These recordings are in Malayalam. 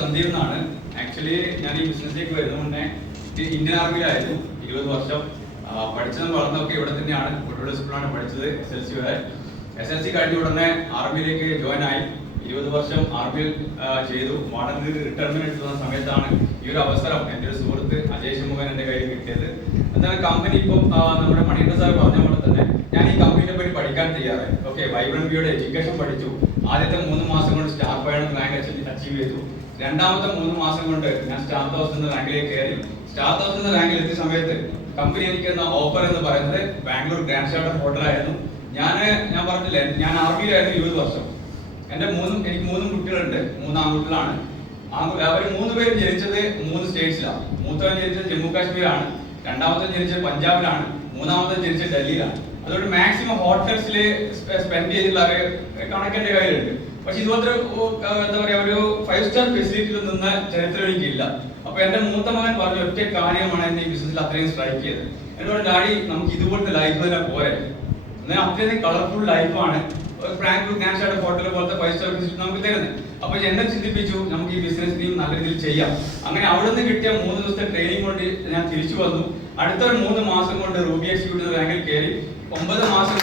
സന്ദീപ് എന്നാണ്. ആക്ച്വലി ഞാൻ ഈ ബിസിനസ്സിലേക്ക് വരുന്ന മുന്നേ ഇന്ത്യൻ ആർമിയിലായിരുന്നു 20 വർഷം. പഠിച്ചതും വളർന്നൊക്കെ ഇവിടെ തന്നെയാണ്. കുട്ടികളുടെ സ്കൂളിലാണ് പഠിച്ചത്. SLC വരെ. SLC കഴിഞ്ഞ ഉടനെ ആർമിയിലേക്ക് ജോയിൻ ആയി. 20 വർഷം ആർമിയിൽ ചെയ്തു. മോഡലിൽ റിട്ടയർമെന്റ് എടുക്കുന്ന സമയത്താണ് ഈ ഒരു അവസരം എൻ്റെ ഒരു സുഹൃത്ത് അജയ് ഷമുഖൻ എൻ്റെ കയ്യിൽ കിട്ടിയത്. എന്നാൽ കമ്പനി ഇപ്പം നമ്മുടെ മണികണ്ഠ സാർ പറഞ്ഞ പോലെ തന്നെ ഞാൻ ഈ കമ്പനിയെ പറ്റി പഠിക്കാൻ തയ്യാറായി. ഓക്കെ, വൈബ്രന്റ് ബിയുടെ എഡ്യൂക്കേഷൻ പഠിച്ചു. ആദ്യത്തെ 3 മാസം കൊണ്ട് സ്റ്റാർ പയണം റാങ്ക് അച്ചീവ് ചെയ്തു. രണ്ടാമത്തെ 3 മാസം കൊണ്ട് ഞാൻ സ്റ്റാർ 1000 റാങ്കിലേക്ക് കയറി. സ്റ്റാർ 1000 റാങ്കിൽ എത്തിയ സമയത്ത് കമ്പനി എനിക്ക് ഓഫർ എന്ന് പറയുന്നത് ബാംഗ്ലൂർ ഗ്രാൻഡ് ഷാർട്ടർ ഹോട്ടലായിരുന്നു. ഞാൻ പറഞ്ഞില്ലേ, ഞാൻ ആർമിയിലായിരുന്നു 20 വർഷം. എനിക്ക് 3 കുട്ടികളുണ്ട്. 3 ആൺകുട്ടികളാണ്. അവർ 3 പേരും ജനിച്ചത് 3 സ്റ്റേറ്റ്സിലാണ്. മൂത്തവൻ ജനിച്ചത് ജമ്മു കാശ്മീരാണ്, രണ്ടാമത്തെ ജനിച്ചത് പഞ്ചാബിലാണ്, മൂന്നാമത്തെ ജനിച്ചത് ഡൽഹിയിലാണ്. അതുകൊണ്ട് മാക്സിമം ഹോട്ടൽസിൽ സ്പെൻഡ് ചെയ്തിട്ടുള്ള കണക്കെന്റെ കയ്യിലുണ്ട്. പക്ഷെ ഇതുപോലത്തെ എന്താ പറയാ, ഒരു 5 സ്റ്റാർ ഫെസിലിറ്റിയിൽ നിന്ന ചരിത്രം എനിക്കില്ല. അപ്പൊ എന്റെ മൂത്ത മകൻ പറഞ്ഞ ഒറ്റ കാര്യമാണ് എന്നെ ഈ ബിസിനസ്സിൽ അത്രയും സ്ട്രൈക്ക് ചെയ്തത്. എന്നോട് ഡാഡി, നമുക്ക് ഇതുപോലത്തെ ലൈഫ് തന്നെ പോരെ, എന്നാൽ അത്രയും കളർഫുൾ ലൈഫാണ് ബാംഗ്ലൂർ ഗ്രാൻഡ് ഷാർട്ടർ ഹോട്ടൽ പോലത്തെ 5 സ്റ്റാർ ഫെസിലിറ്റി നമുക്ക് തരുന്നത്. അപ്പൊ എന്നെ ചിന്തിപ്പിച്ചു, നമുക്ക് ഈ ബിസിനസ് നല്ല രീതിയിൽ ചെയ്യാം. അങ്ങനെ അവിടെ നിന്ന് കിട്ടിയ 3 ദിവസത്തെ ട്രെയിനിങ് കൊണ്ട് ഞാൻ തിരിച്ചു വന്നു. അടുത്ത 3 മാസം കൊണ്ട് റൂബി എക്സിക്യൂട്ടീവ് റാങ്കിൽ കയറി. 9 മാസം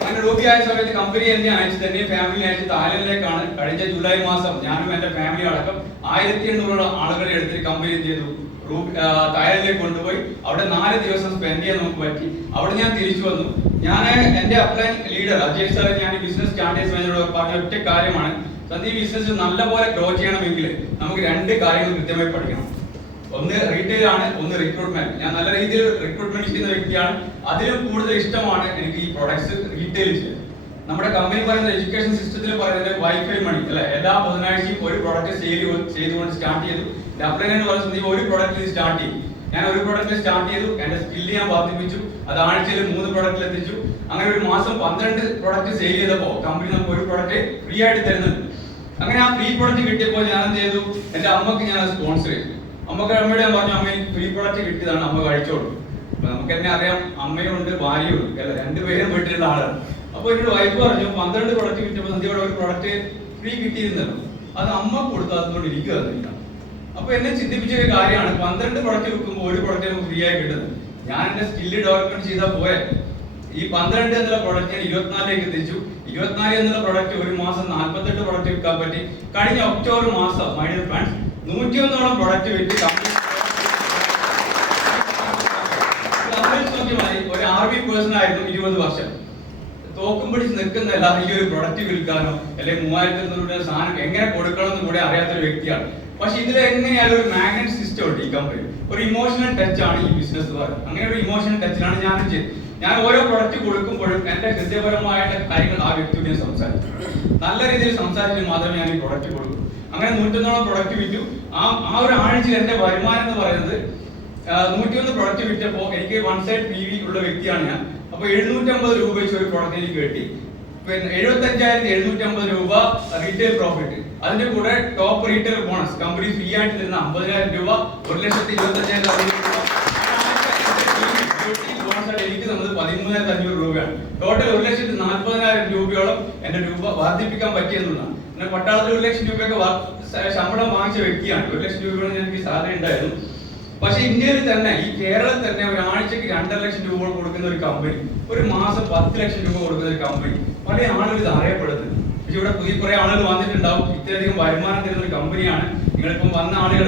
അങ്ങനെ റൂബി ആയ സമയത്ത് കമ്പനി എന്നെ അയച്ചത്, എന്നെ ഫാമിലി അയച്ചത് തായ്ലൻഡിലേക്കാണ്. കഴിഞ്ഞ ജൂലൈ മാസം ഞാനും എന്റെ ഫാമിലി അടക്കം 1800 ആളുകളെ എടുത്തിട്ട് കമ്പനി എന്ത് ചെയ്തു, തായ്ലൻഡിലേക്ക് കൊണ്ടുപോയി. അവിടെ 4 ദിവസം സ്പെൻഡ് ചെയ്യാൻ നമുക്ക് പറ്റി. അവിടെ ഞാൻ തിരിച്ചു വന്നു. ഞാൻ എന്റെ അപ്ലൈൻ ലീഡർ അജയ് സാറെ ഞാൻ ഈ ബിസിനസ് സ്റ്റാർട്ട് ചെയ്ത സമയത്തോട് പറഞ്ഞ ഒറ്റ കാര്യമാണ്, സന്ദീപ് ബിസിനസ് നല്ലപോലെ ഗ്രോ ചെയ്യണമെങ്കിൽ നമുക്ക് 2 കാര്യങ്ങൾ കൃത്യമായി പഠിക്കണം. ഒന്ന് റീറ്റെയിൽ ആണ്, ഒന്ന് റിക്രൂട്ട്മെന്റ്. ഞാൻ നല്ല രീതിയിൽ റിക്രൂട്ട്മെന്റ് ചെയ്യുന്ന വ്യക്തിയാണ്. അതിലും കൂടുതൽ ഇഷ്ടമാണ് എനിക്ക് ഈ പ്രൊഡക്ട്സ് റീറ്റെയിൽ ചെയ്യാൻ. നമ്മുടെ കമ്പനി പറയുന്ന എഡ്യൂക്കേഷൻ സിസ്റ്റത്തിൽ പറയുന്നത് വൈഫൈ മണി അല്ലെ, എല്ലാ ബുധനാഴ്ചയും ഒരു പ്രൊഡക്റ്റ് ചെയ്തുകൊണ്ട് സ്റ്റാർട്ട് ചെയ്തു. അപ്ലൈൻ എന്ന് പറഞ്ഞ സന്ദീപ് ഒരു പ്രൊഡക്റ്റ് സ്റ്റാർട്ട് ചെയ്തു. ഞാൻ ഒരു പ്രൊഡക്റ്റ് സ്റ്റാർട്ട് ചെയ്തു. എന്റെ സ്കില്ല് ഞാൻ വർദ്ധിപ്പിച്ചു. അത് ആഴ്ചയിൽ 3 പ്രൊഡക്റ്റിൽ എത്തിച്ചു. അങ്ങനെ ഒരു മാസം 12 പ്രൊഡക്റ്റ് സെയിൽ ചെയ്തപ്പോൾ കമ്പനി നമുക്ക് ഒരു പ്രൊഡക്റ്റ് ഫ്രീ ആയിട്ട് തരുന്നുണ്ട്. അങ്ങനെ ആ ഫ്രീ പ്രൊഡക്റ്റ് കിട്ടിയപ്പോൾ ഞാൻ എന്ത് ചെയ്തു, എന്റെ അമ്മക്ക് ഞാൻ സ്പോൺസർ ചെയ്തു. അമ്മയോട് ഞാൻ പറഞ്ഞു, അമ്മ എനിക്ക് ഫ്രീ പ്രൊഡക്റ്റ് കിട്ടിയതാണ്, അമ്മ കഴിച്ചോളൂ. അപ്പൊ നമുക്ക് തന്നെ അറിയാം, അമ്മയുണ്ട് ഭാര്യയുണ്ട് അല്ല, 2 പേരും വീട്ടിലുള്ള ആളാണ്. അപ്പൊ എന്നോട് വൈഫ് പറഞ്ഞു, 12 പ്രൊഡക്റ്റ് കിട്ടിയപ്പോൾ സന്ധ്യയോടെ ഒരു പ്രൊഡക്റ്റ് ഫ്രീ കിട്ടിയിരുന്നല്ലോ, അത് അമ്മ കൊടുത്ത് അതുകൊണ്ട് എനിക്ക് തന്നില്ല. അപ്പൊ എന്നെ ചിന്തിപ്പിച്ച ഒരു കാര്യമാണ്, 12 പ്രൊഡക്റ്റ് വിൽക്കുമ്പോൾ ഒരു പ്രൊഡക്റ്റ് നമുക്ക് ഫ്രീ ആയി കിട്ടുന്നത്. ഞാൻ എന്റെ സ്കില്ല് ഡെവലപ്മെന്റ് ചെയ്താൽ പോരെ. ഈ 12 എന്നുള്ള പ്രൊഡക്റ്റ് 24ലേക്ക് എത്തിച്ചു. 24 എന്നുള്ള പ്രൊഡക്റ്റ് ഒരു മാസം 48 പ്രൊഡക്റ്റ് വിൽക്കാൻ പറ്റി. കഴിഞ്ഞ ഒക്ടോബർ മാസം മൈ ഡിയർ ഫ്രണ്ട്സ് 101ഓളം പ്രൊഡക്റ്റ് വിറ്റ് ഒരു ആർമി പേഴ്സൺ ആയിരുന്നു 20 വർഷം. തോക്കും പിടിച്ച് നിൽക്കുന്നല്ല ഈ ഒരു പ്രൊഡക്റ്റ് വിൽക്കാനോ അല്ലെങ്കിൽ 3000 രൂപയുടെ സാധനം എങ്ങനെ കൊടുക്കണം എന്ന് കൂടെ അറിയാത്തൊരു വ്യക്തിയാണ്. പക്ഷെ ഇതിൽ എങ്ങനെയാലും ഒരു മാഗ്നറ്റ് സിസ്റ്റം ഉണ്ട് ഈ കമ്പനി. ഒരു ഇമോഷണൽ ടച്ച് ആണ് ഈ ബിസിനസ് പറയുന്നത്. അങ്ങനെ ഒരു ഇമോഷണൽ ടച്ചിലാണ് ഞാൻ ചെയ്തത്. ഞാൻ ഓരോ പ്രൊഡക്റ്റ് കൊടുക്കുമ്പോഴും എന്റെ ഹൃദയപരമായിട്ട് കാര്യങ്ങൾ ആ വ്യക്തിയോട് ഞാൻ സംസാരിച്ചു. നല്ല രീതിയിൽ സംസാരിച്ച് മാത്രമേ ഞാൻ ഈ പ്രൊഡക്റ്റ് കൊടുക്കൂ. അങ്ങനെ 101ഓളം പ്രൊഡക്റ്റ് വിറ്റു. ആ ഒരു ആഴ്ചയിൽ എന്റെ വരുമാനം എന്ന് പറയുന്നത് 101 പ്രൊഡക്റ്റ് വിറ്റപ്പോൾ എനിക്ക് 1 സൈഡ് PV ഉള്ള വ്യക്തിയാണ് ഞാൻ. അപ്പൊ 750 രൂപ വെച്ച് ഒരു പ്രൊഡക്റ്റ് എനിക്ക് കിട്ടി. പിന്നെ 75,750 രൂപ റീറ്റെയിൽ പ്രോഫിറ്റ്. അതിന്റെ കൂടെ top retail bonus company free ആയിട്ട് തരുന്ന 50,000 രൂപ, 1,25,000 രൂപ എനിക്ക് തന്നത് 13,500 രൂപയാണ്. ടോട്ടൽ 1,40,000 രൂപയോളം എന്റെ രൂപ വർദ്ധിപ്പിക്കാൻ പറ്റിയെന്നുള്ളതാണ്. പിന്നെ പട്ടാളത്തിൽ 1 ലക്ഷം രൂപയൊക്കെ ശമ്പളം വാങ്ങിച്ച വ്യക്തിയാണ്. 1 ലക്ഷം രൂപയോളം എനിക്ക് സാലറി ഉണ്ടായിരുന്നു. പക്ഷെ ഇന്ത്യയിൽ തന്നെ, ഈ കേരളത്തിൽ തന്നെ ഒരാഴ്ചക്ക് 2.5 ലക്ഷം രൂപ കൊടുക്കുന്ന ഒരു കമ്പനി, ഒരു മാസം 10 ലക്ഷം രൂപ കൊടുക്കുന്ന ഒരു കമ്പനി, പല ആളുകൾ ഇത് അറിയപ്പെടുന്നത്. പക്ഷെ ഇവിടെ പുതിയ കുറെ ആളുകൾ വന്നിട്ടുണ്ടാവും. ഇത്രയധികം വരുമാനം തരുന്ന ഒരു കമ്പനിയാണ്. നിങ്ങളിപ്പം വന്ന ആളുകൾ